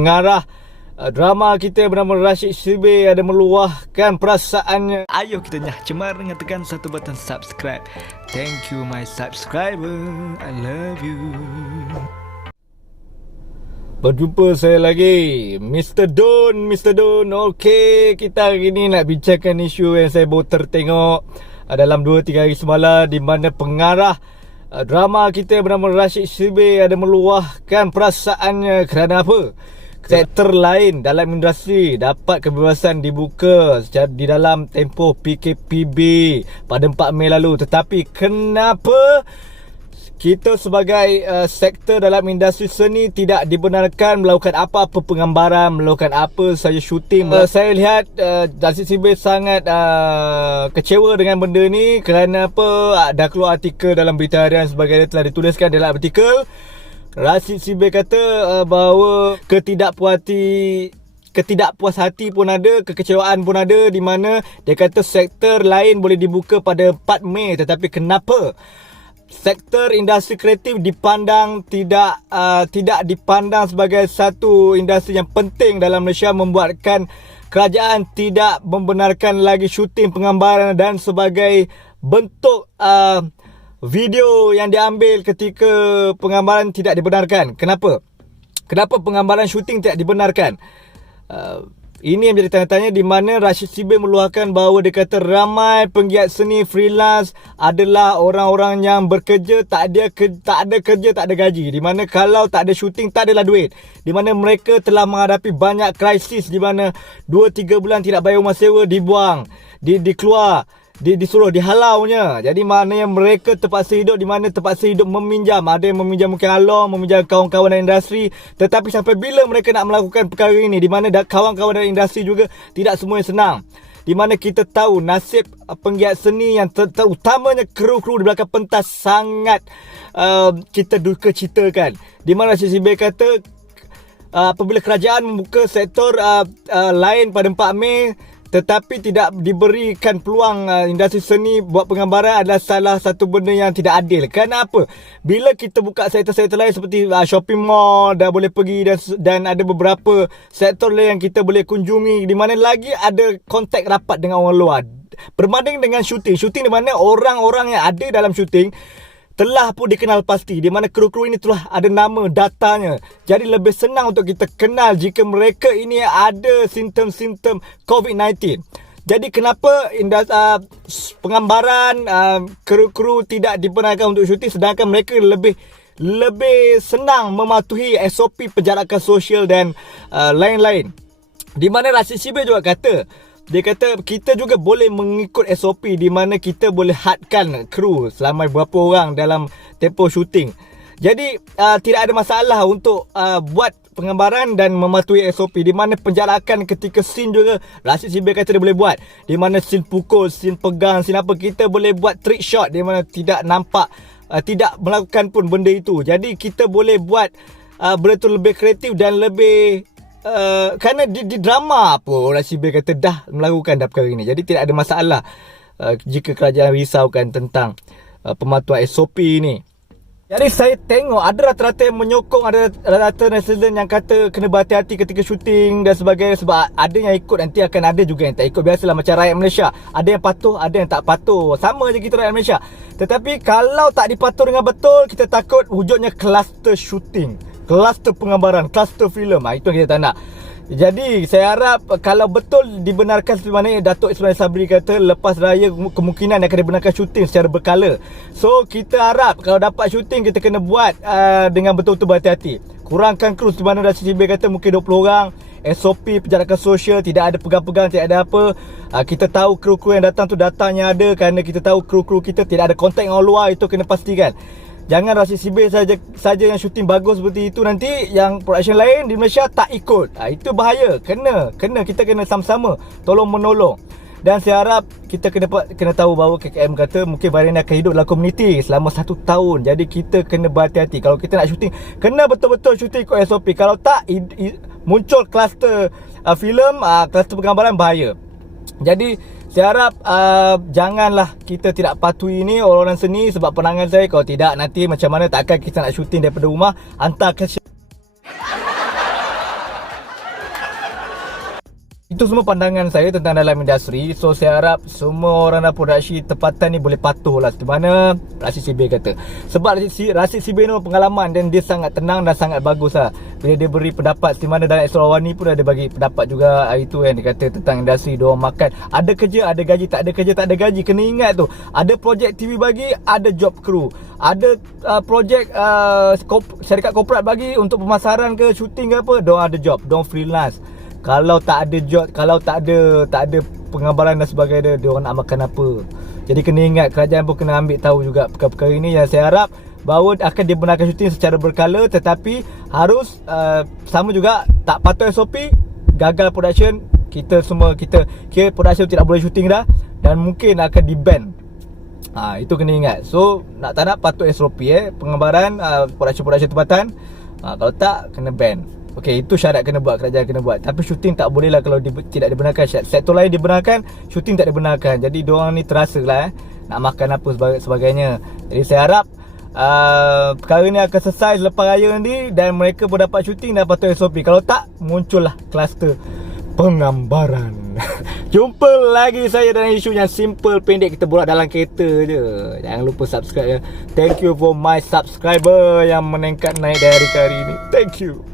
pengarah drama kita bernama Rashid Sibe ada meluahkan perasaannya. Ayo kita cemar dengan tekan satu button subscribe. Thank you my subscriber, I love you. Berjumpa saya lagi, Mr. Don. Okey, kita hari ni nak bincangkan isu yang saya baru tertengok dalam 2-3 hari semalam, di mana pengarah drama kita bernama Rashid Sibe ada meluahkan perasaannya kerana apa? Sektor lain dalam industri dapat kebebasan dibuka di dalam tempoh PKPB pada 4 Mei lalu. Tetapi kenapa kita sebagai sektor dalam industri seni tidak dibenarkan melakukan apa-apa penggambaran, melakukan apa saja syuting? Saya lihat Rashid Sibe sangat kecewa dengan benda ni. Kerana apa? Dah keluar artikel dalam Berita Harian sebagainya, telah dituliskan dalam artikel. Rashid Sibe kata bahawa ketidakpuas hati pun ada, kekecewaan pun ada, di mana dia kata sektor lain boleh dibuka pada 4 Mei, tetapi kenapa sektor industri kreatif dipandang tidak dipandang sebagai satu industri yang penting dalam Malaysia, membuatkan kerajaan tidak membenarkan lagi syuting penggambaran dan sebagai bentuk video yang diambil ketika penggambaran tidak dibenarkan. Kenapa penggambaran syuting tidak dibenarkan? Ini yang menjadi tanya-tanya, di mana Rashid Sibe meluahkan bahawa dia kata ramai penggiat seni freelance adalah orang-orang yang bekerja, tak ada kerja, tak ada gaji. Di mana kalau tak ada syuting, tak adalah duit. Di mana mereka telah menghadapi banyak krisis, di mana 2-3 bulan tidak bayar rumah sewa, dibuang, dikeluar, disuruh dihalaunya. Jadi maknanya mereka terpaksa hidup, di mana terpaksa hidup meminjam. Ada yang meminjam mungkin along, meminjam kawan-kawan dari industri. Tetapi sampai bila mereka nak melakukan perkara ini? Di mana kawan-kawan dari industri juga tidak semua yang senang. Di mana kita tahu nasib penggiat seni yang terutamanya kru-kru di belakang pentas sangat kita duka citakan. Di mana Rashid Sibe kata apabila kerajaan membuka sektor lain pada 4 Mei tetapi tidak diberikan peluang industri seni buat penggambaran adalah salah satu benda yang tidak adil. Kenapa? Bila kita buka sektor-sektor lain seperti shopping mall dah boleh pergi, dan ada beberapa sektor lain yang kita boleh kunjungi, di mana lagi ada kontak rapat dengan orang luar. Berbanding dengan syuting di mana orang-orang yang ada dalam syuting telah pun dikenal pasti, di mana kru-kru ini telah ada nama, datanya. Jadi lebih senang untuk kita kenal jika mereka ini ada simptom-simptom COVID-19. Jadi kenapa penggambaran kru-kru tidak dibenarkan untuk syuting, sedangkan mereka lebih senang mematuhi SOP penjarakan sosial dan lain-lain. Di mana Rashid Sibe juga kata, dia kata kita juga boleh mengikut SOP, di mana kita boleh hadkan kru selama berapa orang dalam tempoh syuting. Jadi tidak ada masalah untuk buat penggambaran dan mematuhi SOP. Di mana penjarakan ketika scene juga Rashid Sibe kata dia boleh buat. Di mana scene pukul, scene pegang, scene apa, kita boleh buat trick shot, di mana tidak nampak, tidak melakukan pun benda itu. Jadi kita boleh buat benda tu lebih kreatif dan lebih kerana di drama pun Rashid Sibe kata dah melakukan perkara ini. Jadi tidak ada masalah jika kerajaan risaukan tentang pematuhan SOP ini. Jadi saya tengok ada rata-rata yang menyokong, ada rata-rata netizen yang kata kena berhati-hati ketika syuting dan sebagainya. Sebab ada yang ikut, nanti akan ada juga yang tak ikut. Biasalah macam rakyat Malaysia, ada yang patuh, ada yang tak patuh. Sama je kita rakyat Malaysia. Tetapi kalau tak dipatuh dengan betul, kita takut wujudnya kluster syuting, kluster penggambaran, kluster filem. Itu yang kita tak nak. Jadi saya harap kalau betul dibenarkan seperti mana Datuk Ismail Sabri kata, lepas raya kemungkinan akan dibenarkan syuting secara berkala. So kita harap kalau dapat syuting, kita kena buat dengan betul-betul berhati-hati. Kurangkan kru, di mana Rashid Sibe kata mungkin 20 orang. SOP penjarakan sosial, tidak ada pegang-pegang, tidak ada apa. Kita tahu kru-kru yang datang tu datangnya ada kerana kita tahu kru-kru kita tidak ada kontak dengan orang luar. Itu kena pastikan. Jangan Rashid Sibe saja yang syuting bagus seperti itu, nanti yang production lain di Malaysia tak ikut. Itu bahaya. Kita kena sama-sama tolong menolong. Dan saya harap kita kena tahu bahawa KKM kata mungkin varian akan hidup dalam komuniti selama 1 tahun. Jadi kita kena berhati-hati. Kalau kita nak syuting, kena betul-betul syuting ikut SOP. Kalau tak, muncul kluster filem, kluster penggambaran, bahaya. Jadi saya harap janganlah kita tidak patuhi ini orang-orang seni. Sebab pandangan saya, kalau tidak nanti macam mana, takkan kita nak syuting daripada rumah, hantar ke itu semua pandangan saya tentang dalam industri. So saya harap semua orang dalam produksi tempatan ni boleh patuh lah di mana Rashid Sibil kata. Sebab Rashid Sibil ni pengalaman dan dia sangat tenang dan sangat bagus lah bila dia beri pendapat. Di mana dalam Extra Wani pun ada bagi pendapat juga hari tu yang dia kata tentang industri diorang makan. Ada kerja, ada gaji, tak ada kerja, tak ada gaji. Kena ingat tu, ada projek TV bagi, ada job crew. Ada projek syarikat korporat bagi untuk pemasaran ke syuting ke apa, diorang ada job, diorang freelance. Kalau tak ada job, kalau tak ada penggambaran dan sebagainya, diorang nak makan apa. Jadi kena ingat, kerajaan pun kena ambil tahu juga perkara-perkara ini. Yang saya harap bahawa akan dibenarkan syuting secara berkala, tetapi harus sama juga, tak patuh SOP, gagal production, kita kira production tidak boleh syuting dah, dan mungkin akan di-ban. Itu kena ingat. So tak nak patuh SOP penggambaran production tempatan. Kalau tak, kena ban. Okey, itu syarat kena buat, kerajaan kena buat. Tapi syuting tak boleh lah kalau tidak dibenarkan. Sektor lain dibenarkan, syuting tak dibenarkan. Jadi diorang ni terasa lah nak makan apa sebagainya. Jadi saya harap perkara ni akan selesai selepas raya nanti, dan mereka pun dapat syuting dan patuh SOP. Kalau tak, muncullah kluster penggambaran. Jumpa lagi saya dalam isu yang simple, pendek. Kita borak dalam kereta je. Jangan lupa subscribe ya. Thank you for my subscriber yang meningkat naik dari hari ini. Thank you.